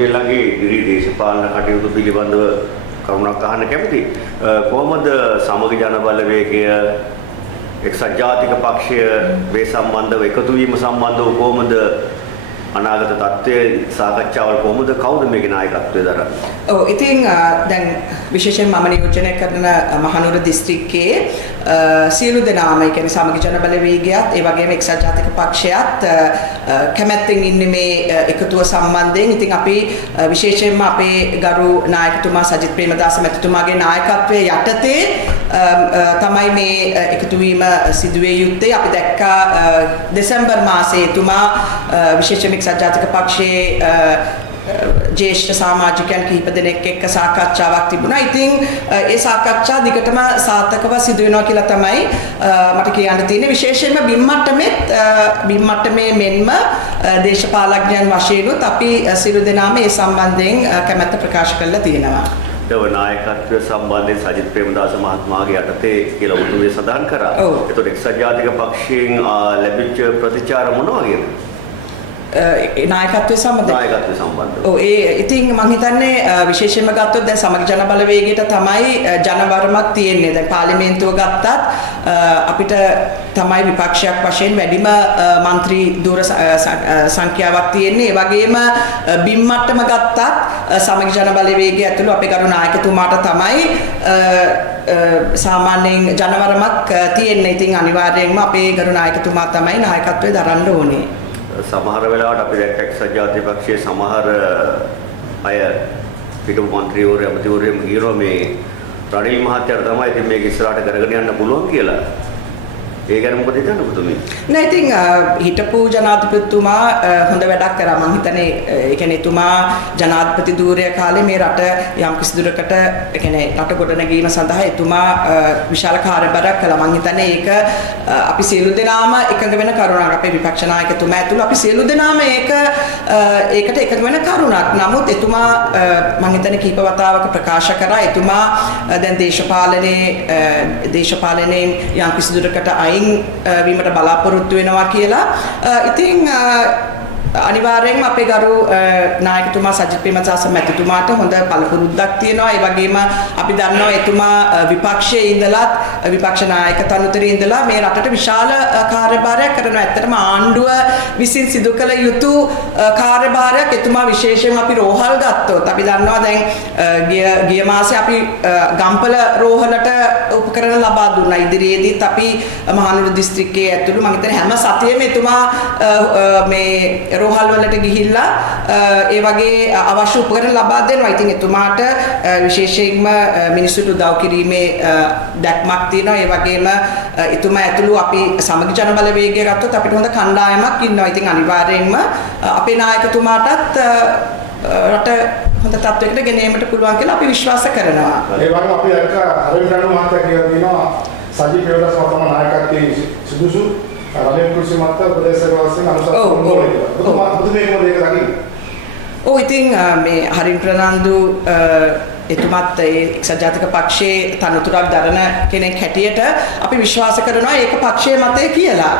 සුනිල්ගේ ඉදිරි දේශපාලන කටයුතු පිළිබඳව කරුණක් අහන්න කැමතියි. කොහොමද සමගි ජන බලවේගය එක්සත් ජාතික පක්ෂය මේ සම්බන්ධව එකතු වීම සම්බන්ධව කොහොමද අනාගත තත්ත්වයේ සාකච්ඡාවල කොහොමද කවුද මේකේ නායකත්වය දරන්නේ? ඔව් ඉතින් දැන් විශේෂයෙන් මම නියෝජනය කරන මහනුවර දිස්ත්‍රික්කයේ සියලු දෙනාම ඒ කියන්නේ සමගි ජන බලවේගයත් ඒ වගේම එක්සත් ජාතික පක්ෂයත් කැමැත්තෙන් ඉන්නේ මේ එකතුව සම්බන්ධයෙන්. ඉතින් අපි විශේෂයෙන්ම අපේ ගරු නායකතුමා සජිත් ප්‍රේමදාස මැතිතුමාගේ නායකත්වයේ යටතේ තමයි මේ එකතු වීම සිදුවේ යුත්තේ. අපි දැක්කා දෙසැම්බර් මාසයේ එතුමා විශේෂයෙන් එක්සත් ජාතික පක්ෂයේ ජ්‍යෙෂ්ඨ සමාජිකයන් කිහිප දෙනෙක් එක්ක සාකච්ඡාවක් තිබුණා. ඉතින් ඒ සාකච්ඡා දිගටම සාර්ථකව සිදු වෙනවා කියලා තමයි මට කියන්න තියෙන්නේ. විශේෂයෙන්ම බිම් මට්ටමේ මෙන්ම දේශපාලඥයන් වශයෙන්ුත් අපි සියලු දෙනාම ඒ සම්බන්ධයෙන් කැමැත්ත ප්‍රකාශ කරලා තියෙනවා. නායකත්වය සම්බන්ධයෙන් සජිත් ප්‍රේමදාස මහත්මයාගේ යටතේ කියලා උතුමේ සඳහන් කරා. ඒතකොට එක්සත් ජාතික පක්ෂයෙන් ලැබිච්ච ප්‍රතිචාර මොන වගේද? නායකත්වය සම්බන්ධව. ඔව් ඉතින් මම හිතන්නේ විශේෂයෙන්ම ගත්තොත් දැන් සමගි ජන බලවේගයට තමයි ජනවරමක් තියෙන්නේ. දැන් පාර්ලිමේන්තුව ගත්තත් අපිට තමයි විපක්ෂයක් වශයෙන් වැඩිම മന്ത്രി ධූර සංඛ්‍යාවක් තියෙන්නේ. ඒ වගේම බිම් මට්ටම ගත්තත් සමගි ජන බලවේගය ඇතුළු අපේ ගරු නායකතුමාට තමයි සාමාන්‍යයෙන් ජනවරමක් තියෙන්නේ. ඉතින් අනිවාර්යයෙන්ම අපේ ගරු නායකතුමා තමයි නායකත්වය දරන්න ඕනේ. සමහර වෙලාවට අපි දැක්ක එක්සත් ජාතික පක්ෂයේ සමහර අය පිටු මන්ත්‍රීවරු ඇමතිවරුන් කියනවා මේ රනිල් මහත්තයාට තමයි ඉතින් මේක ඉස්සරහට කරගෙන යන්න පුළුවන් කියලා. ඒ ගැන මොකද හිතන්නේ පුතුමනි? නෑ ඉතින් හිටපු ජනාධිපතිතුමා හොඳ වැඩක් කරා. මම හිතන්නේ ඒ කියන්නේ එතුමා ජනාධිපති ධූරය කාලේ මේ රට යම් කිසි දුරකට ඒ කියන්නේ රට ගොඩනැගීම සඳහා එතුමා විශාල කාර්යභාරයක් කළා. මම හිතන්නේ ඒක අපි සියලු දෙනාම එකඟ වෙන කරුණක්. අපේ විපක්ෂ නායකතුමා ඇතුළු අපි සියලු දෙනාම ඒකට එකඟ වෙන කරුණක්. නමුත් එතුමා මම හිතන්නේ කීප වතාවක ප්‍රකාශ කරා එතුමා දැන් දේශපාලනයෙන් යම් කිසි දුරකට වීමට බලාපොරොත්තු වෙනවා කියලා. ඉතින් අනිවාර්යයෙන්ම අපේ ගරු නායකතුමා සජිත් ප්‍රේමදාස මැතිතුමාට හොඳ පළපුරුද්දක් තියෙනවා. ඒ වගේම අපි දන්නවා එතුමා විපක්ෂයේ ඉඳලත් විපක්ෂ නායක තනුතරේ ඉඳලා මේ රටට විශාල කාර්යභාරයක් කරනවා. ඇත්තටම ආණ්ඩුව විසින් සිදු කළ යුතු කාර්යභාරයක් එතුමා විශේෂයෙන් අපි රෝහල් ගත්තොත් අපි දන්නවා දැන් ගිය මාසේ අපි ගම්පල රෝහලට උපකරණ ලබා දුන්නා. ඉදිරියේදීත් අපි මහනුවර දිස්ත්‍රික්කයේ ඇතුළු මම හිතන්නේ හැම සතියෙම එතුමා මේ රෝහල් වලට ගිහිල්ලා ඒ වගේ අවශ්‍ය උපකරණ ලබා දෙනවා. ඉතින් එතුමාට විශේෂයෙන්ම මිනිසුන්ට උදව් කිරීමේ දැක්මක් තියෙනවා. ඒ වගේම එතුමා ඇතුළු අපි සමගි ජන බලවේගය ගත්තොත් අපිට හොඳ කණ්ඩායමක් ඉන්නවා. ඉතින් අනිවාර්යයෙන්ම අපේ නායකතුමාටත් රට හොඳ තත්වයකට ගෙන ඒමට පුළුවන් කියලා අපි විශ්වාස කරනවා. ඒ වගේම අපි අර අරවින්ද මහත්තයා කියලා තියෙනවා සජිත් ප්‍රේමදාස මහත්මයා නායකත්වයේ සුදුසු රනිල් කුරුසි මහත්තයා උපදේශක වශයෙන් අනුසස් කරනවා කියලා. බුදුමේකම දෙක දකින්න. ඔව් ඉතින් මේ හරින් ප්‍රනාන්දු එතුමත් එක්සත් ජාතික පක්ෂයේ තනතුරක් දරන කෙනෙක් හැටියට අපි විශ්වාස කරනවා ඒක පක්ෂයේ මතය කියලා.